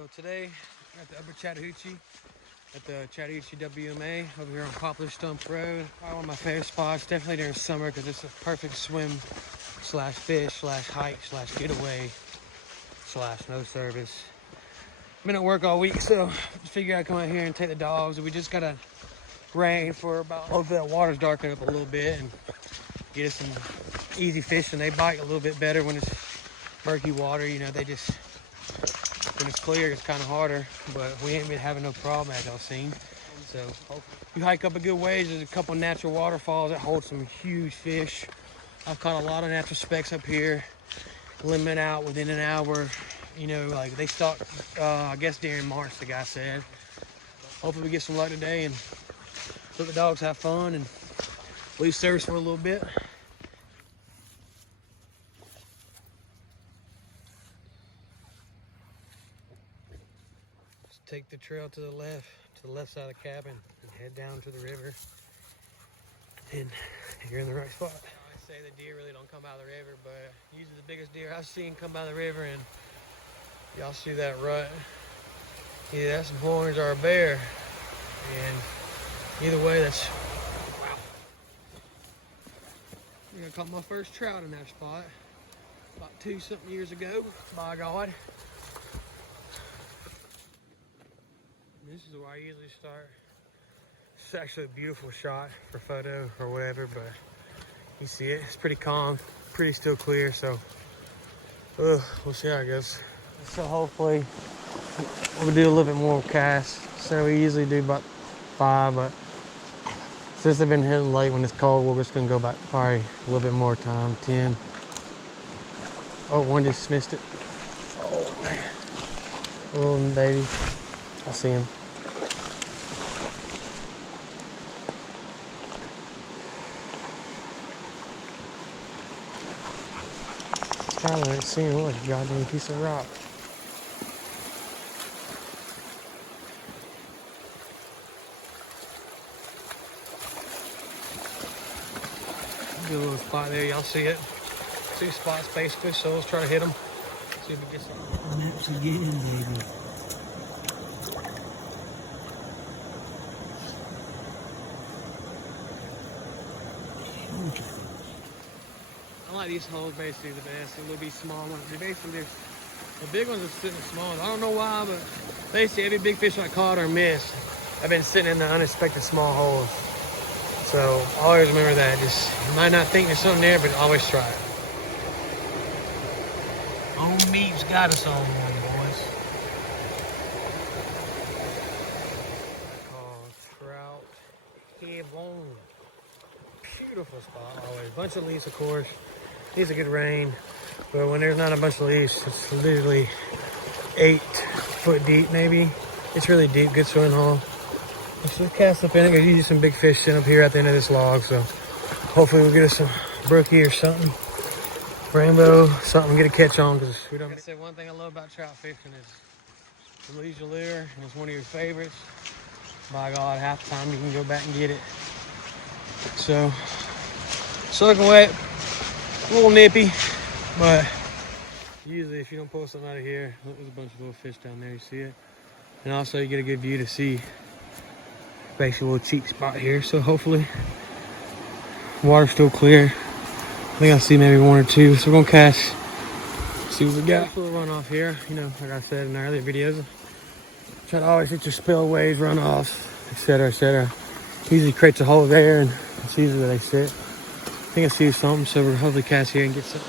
So today, we're at the Upper Chattahoochee, at the Chattahoochee WMA over here on Poplar Stump Road. Probably one of my favorite spots, definitely during summer, because it's a perfect swim slash fish slash hike slash getaway slash no service. Been at work all week, so figure I'd come out here and take the dogs. We just got a rain for about, hopefully that water's darkened up a little bit and get us some easy fishing. They bite a little bit better when it's murky water, you know. They just, when it's clear, it's kind of harder, but we ain't been having no problem, as y'all seen. So you hike up a good ways, there's a couple natural waterfalls that hold some huge fish. I've caught a lot of natural specks up here, limit out within an hour. You know, like they start, I guess during March, the guy said. Hopefully we get some luck today and let the dogs have fun and leave service for a little bit. Just take the trail to the left side of the cabin and head down to the river. And you're in the right spot. I say the deer really don't come out of the river, but usually the biggest deer I've seen come out of the river, and y'all see that rut. Either that's some horns or a bear. And either way, that's, wow. I think I caught my first trout in that spot about 2-something years ago, by God. This is where I usually start. It's actually a beautiful shot for photo or whatever, but you see it, it's pretty calm, pretty still clear, so we'll see how it goes. So hopefully we'll do a little bit more casts. So we usually do about 5, but since they've been hitting late when it's cold, we're just gonna go back probably a little bit more time, 10. Oh, one just missed it. Oh man, little baby, I see him. Tyler ain't seeing what a goddamn piece of rock. Good little spot there, y'all see it? 2 spots basically, so let's try to hit them. See if we get some. That's again, baby. I like these holes basically the best. A little bit small ones. They basically, the big ones are sitting small. I don't know why, but basically every big fish I caught or missed, I've been sitting in the unexpected small holes. So always remember that. Just, you might not think there's something there, but always try it. Old meat's got us on one, boys. Oh, trout, heaven. Beautiful spot always. Bunch of leaves, of course. Needs a good rain, but when there's not a bunch of leaves, it's literally 8 foot deep, maybe. It's really deep, good swimming hole. Let's just cast up in it. There's usually some big fish sitting up here at the end of this log, so hopefully we'll get us some brookie or something, rainbow, something, get a catch on, because we don't. Like I said, one thing I love about trout fishing is you lose your lure, and it's one of your favorites. By God, half the time you can go back and get it. So, soaking wet, a little nippy, but usually if you don't pull something out of here, look, there's a bunch of little fish down there, you see it? And also you get a good view to see basically a little cheap spot here, so hopefully water's still clear. I think I see maybe 1 or 2, so we're gonna cast, see what we got. A little runoff here, you know, like I said in earlier videos, try to always hit your spillways, runoffs, etc., etc. Usually creates a hole there, and it's usually where they sit. I think I see something, so we'll hopefully cast here and get something.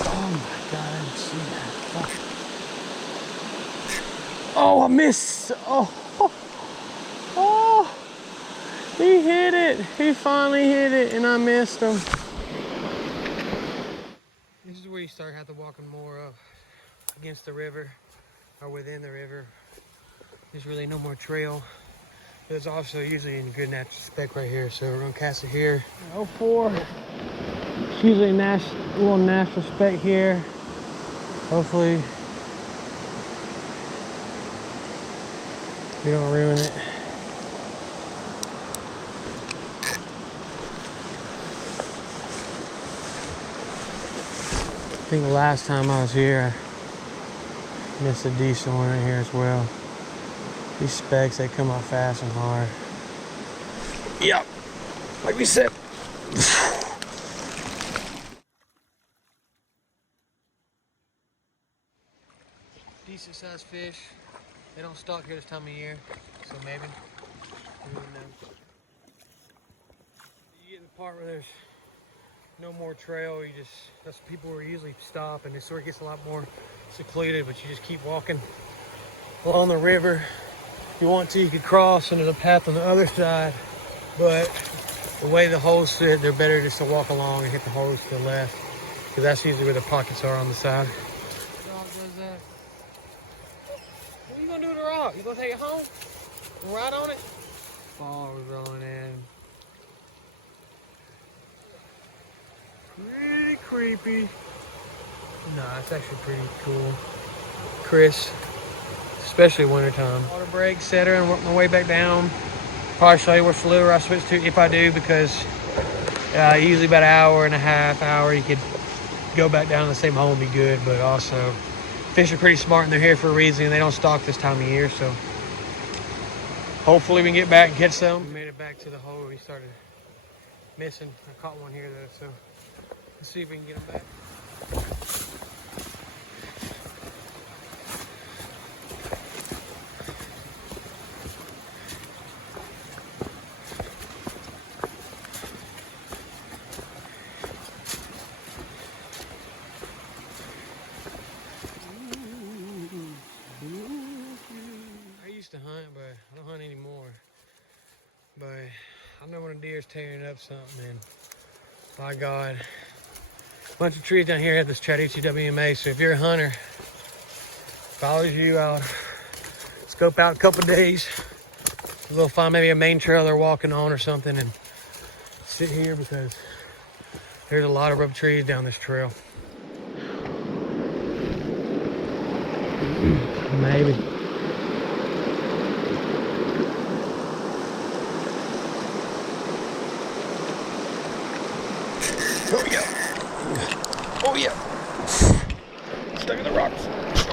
Oh my God, I didn't see that. Fuck. Oh, I missed. Oh, he hit it. He finally hit it, and I missed him. This is where you start having to walking more up against the river or within the river. There's really no more trail. There's also usually a good natural speck right here, so we're gonna cast it here. Oh, 4. It's usually a little natural speck here. Hopefully we don't ruin it. I think the last time I was here, I missed a decent one in here as well. These specks, they come out fast and hard. Yep, like we said. Decent sized fish. They don't stock here this time of year, so maybe. You wouldn't know. You get in the part where there's no more trail, that's people where usually stop, and it sort of gets a lot more secluded, but you just keep walking along the river. If you want to, you could cross into the path on the other side, but the way the holes sit, they're better just to walk along and hit the holes to the left, because that's usually where the pockets are on the side. What are you gonna do with the rock? You gonna take it home and ride on it? Fall was rolling in. Pretty creepy. Nah, it's actually pretty cool. Crisp, especially wintertime. Water break, set her, and work my way back down. Probably show you which lure I switch to if I do, because usually about an hour and a half, you could go back down to the same hole and be good. But also, fish are pretty smart and they're here for a reason, and they don't stock this time of year, so hopefully we can get back and catch some. We made it back to the hole we started missing. I caught one here though, so let's see if we can get them back. I used to hunt, but I don't hunt anymore. But I know when a deer's tearing up something, and by God, a bunch of trees down here at this Chattahoochee WMA. So if you're a hunter, if I was you, I'll scope out a couple days. We'll find maybe a main trail they're walking on or something, and sit here, because there's a lot of rub trees down this trail. Maybe. Oh yeah. Oh yeah. Stuck in the rocks.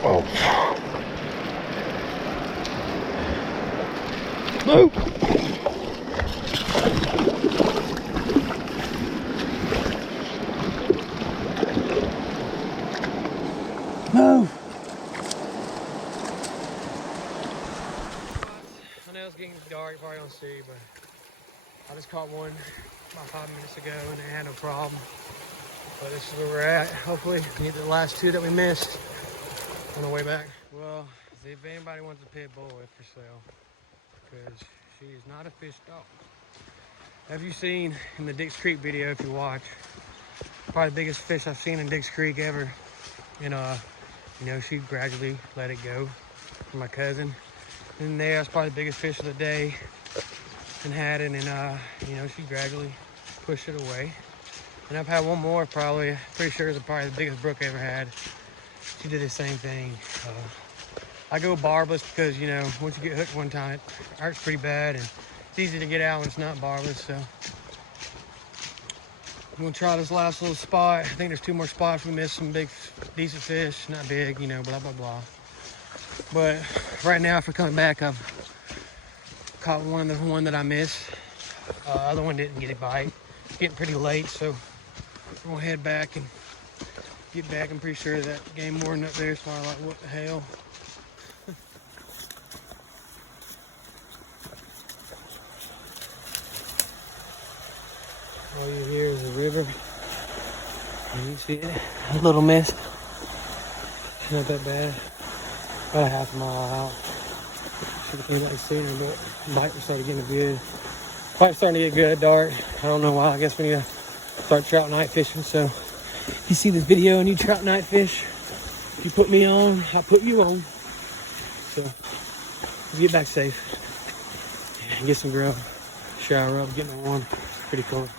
Oh. Move. Move. I know it's getting dark, you probably don't see, but I just caught one about 5 minutes ago and they had no problem. But this is where we're at. Hopefully we get the last two that we missed on the way back. Well, if anybody wants a pit bull, it's for sale, because she is not a fish dog. Have you seen in the Dix Creek video, if you watch, probably the biggest fish I've seen in Dix Creek ever. And you know, she gradually let it go for my cousin. And there, that's probably the biggest fish of the day, and had it, and you know, she gradually pushed it away. And I've had one more, probably, pretty sure it's probably the biggest brook I ever had. She did the same thing. I go barbless because, you know, once you get hooked one time, it hurts pretty bad, and it's easy to get out when it's not barbless. So I'm gonna try this last little spot. I think there's 2 more spots. We missed some big, decent fish. Not big, you know, blah, blah, blah. But right now, if we're coming back, I've caught one that I missed. Other one didn't get a bite. It's getting pretty late, so we're gonna head back and get back. I'm pretty sure that game warden up there is probably like, what the hell? All you hear is the river. And you see it, a little mist. It's not that bad. About a half a mile out. Should have came back sooner, but the bite started getting good. Bite's starting to get good at dark. I don't know why. I guess we need to start trout night fishing. So if you see this video and you trout night fish, if you put me on, I'll put you on. So get back safe and get some grub, shower up, get in the warm. Pretty cool.